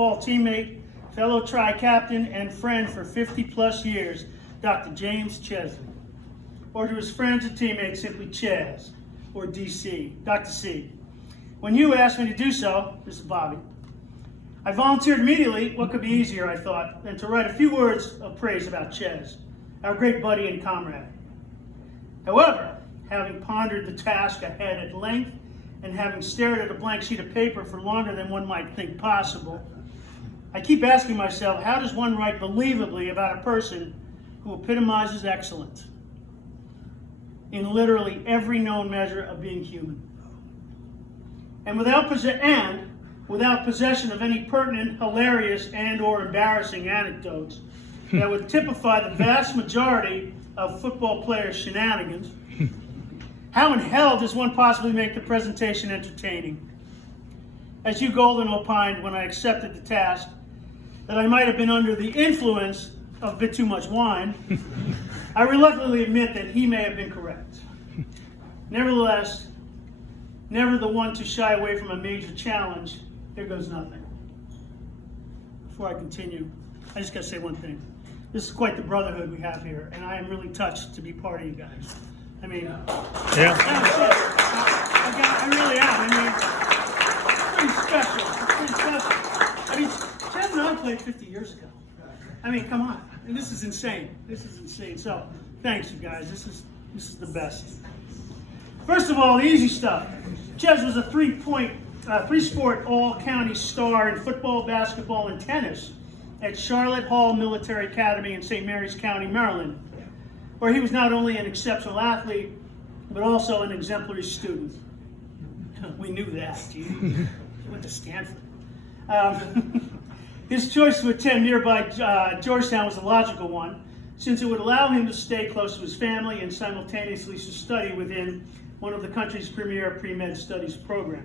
teammate, fellow tri-captain, and friend for 50 plus years, Dr. James Chesley. Or to his friends and teammates, simply Chaz, or DC, Dr. C. When you asked me to do so, this is Bobby, I volunteered immediately. What could be easier, I thought, than to write a few words of praise about Chez, our great buddy and comrade. However, having pondered the task ahead at length, and having stared at a blank sheet of paper for longer than one might think possible, I keep asking myself, how does one write believably about a person who epitomizes excellence in literally every known measure of being human? And without possession of any pertinent, hilarious, and or embarrassing anecdotes that would typify the vast majority of football players' shenanigans, how in hell does one possibly make the presentation entertaining? As you Golden opined when I accepted the task, that I might have been under the influence of a bit too much wine, I reluctantly admit that he may have been correct. Nevertheless, never the one to shy away from a major challenge, here goes nothing. Before I continue, I just got to say one thing. This is quite the brotherhood we have here, and I am really touched to be part of you guys. I mean, yeah. I really am. I mean, it's pretty special. I mean, Chad and I played 50 years ago. I mean, come on. And this is insane. This is insane. So, thanks, you guys. This is the best. First of all, the easy stuff. Chez was a three-sport all-county star in football, basketball, and tennis at Charlotte Hall Military Academy in St. Mary's County, Maryland, where he was not only an exceptional athlete, but also an exemplary student. We knew that. He went to Stanford. His choice to attend nearby Georgetown was a logical one, since it would allow him to stay close to his family and simultaneously to study within one of the country's premier pre-med studies program.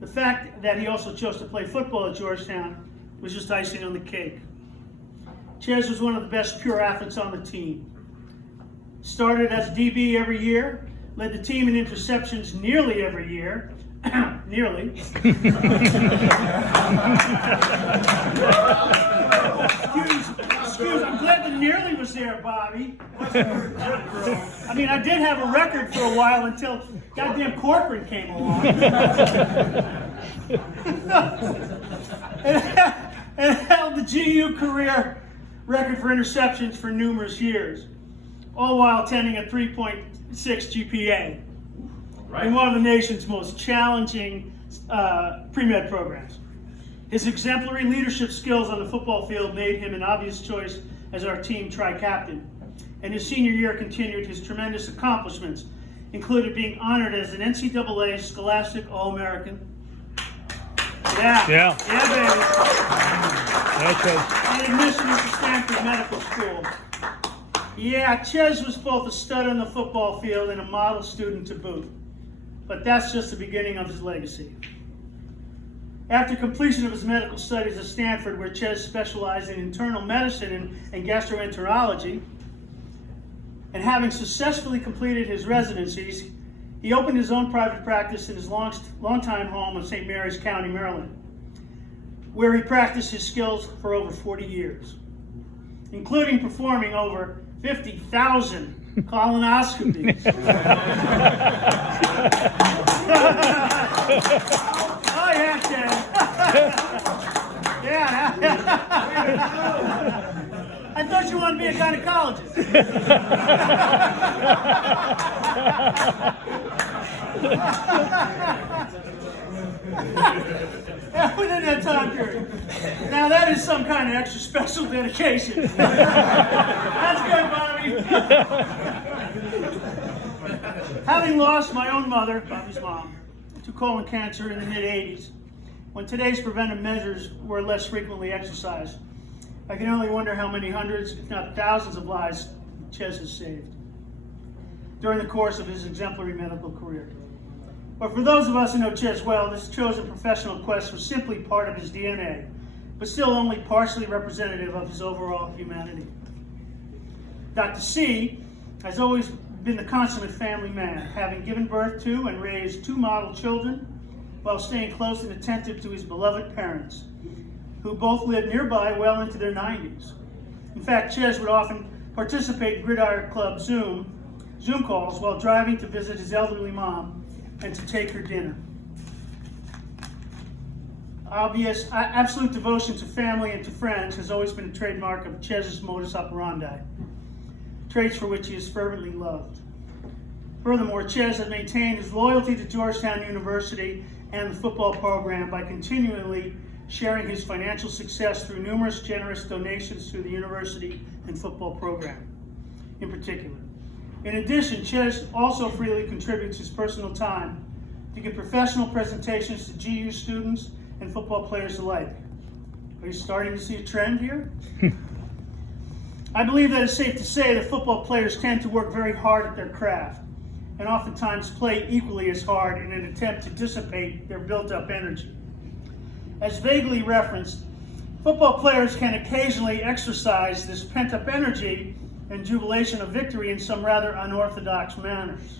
The fact that he also chose to play football at Georgetown was just icing on the cake. Chez was one of the best pure athletes on the team. Started as DB every year, led the team in interceptions nearly every year. Nearly. Excuse, I'm glad the nearly was there, Bobby. I mean, I did have a record for a while until goddamn Corcoran came along. and held the GU career record for interceptions for numerous years, all while attending a 3.6 GPA in one of the nation's most challenging pre-med programs. His exemplary leadership skills on the football field made him an obvious choice as our team tri-captain. And his senior year continued his tremendous accomplishments, including being honored as an NCAA Scholastic All-American. Yeah, baby. Okay. And admission into Stanford Medical School. Yeah, Chez was both a stud on the football field and a model student to boot. But that's just the beginning of his legacy. After completion of his medical studies at Stanford, where Chez specialized in internal medicine and gastroenterology, and having successfully completed his residencies, he opened his own private practice in his longtime home of St. Mary's County, Maryland, where he practiced his skills for over 40 years, including performing over 50,000 colonoscopies. Oh yeah, Ted. Yeah. I thought you wanted to be a gynecologist. Within that time period. Now that is some kind of extra special dedication. That's good, Bobby. Having lost my own mother, Bobby's mom, to colon cancer in the mid-'80s, when today's preventive measures were less frequently exercised, I can only wonder how many hundreds, if not thousands of lives Chez has saved during the course of his exemplary medical career. But for those of us who know Chez well, this chosen professional quest was simply part of his DNA, but still only partially representative of his overall humanity. Dr. C has always been the consummate family man, having given birth to and raised two model children while staying close and attentive to his beloved parents, who both lived nearby well into their 90s. In fact, Ches would often participate in Gridiron Club Zoom calls while driving to visit his elderly mom and to take her dinner. Absolute devotion to family and to friends has always been a trademark of Ches's modus operandi, traits for which he is fervently loved. Furthermore, Ches has maintained his loyalty to Georgetown University and the football program by continually sharing his financial success through numerous generous donations to the university and football program in particular. In addition, Ches also freely contributes his personal time to give professional presentations to GU students and football players alike. Are you starting to see a trend here? I believe that it's safe to say that football players tend to work very hard at their craft and oftentimes play equally as hard in an attempt to dissipate their built-up energy. As vaguely referenced, football players can occasionally exercise this pent-up energy and jubilation of victory in some rather unorthodox manners.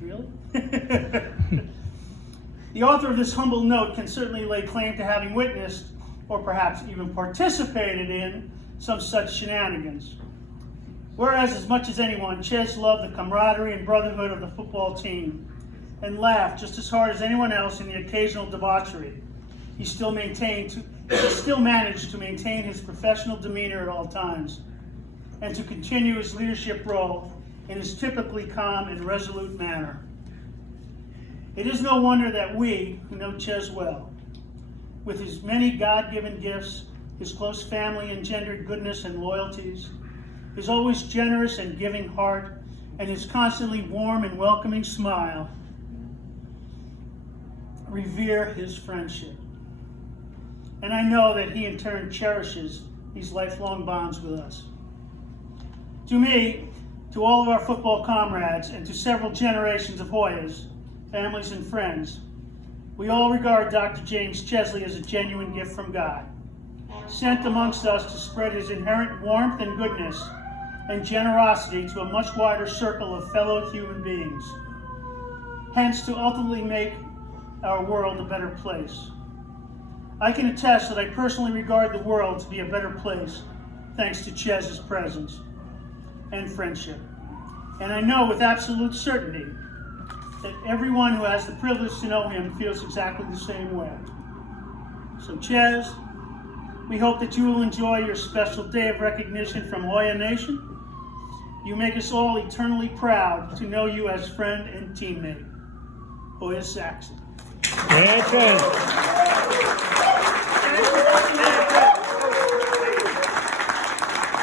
Really? The author of this humble note can certainly lay claim to having witnessed, or perhaps even participated in, some such shenanigans. Whereas, as much as anyone, Ches loved the camaraderie and brotherhood of the football team and laughed just as hard as anyone else in the occasional debauchery, he still managed to maintain his professional demeanor at all times and to continue his leadership role in his typically calm and resolute manner. It is no wonder that we, who know Ches well, with his many God-given gifts, his close family engendered goodness and loyalties, his always generous and giving heart, and his constantly warm and welcoming smile, revere his friendship. And I know that he in turn cherishes these lifelong bonds with us. To me, to all of our football comrades, and to several generations of Hoyas, families and friends, we all regard Dr. James Chesley as a genuine gift from God, sent amongst us to spread his inherent warmth and goodness and generosity to a much wider circle of fellow human beings, hence to ultimately make our world a better place. I can attest that I personally regard the world to be a better place thanks to Ches's presence and friendship. And I know with absolute certainty that everyone who has the privilege to know him feels exactly the same way. So Ches, we hope that you will enjoy your special day of recognition from Hoya Nation. You make us all eternally proud to know you as friend and teammate. Hoya Saxon. That's it.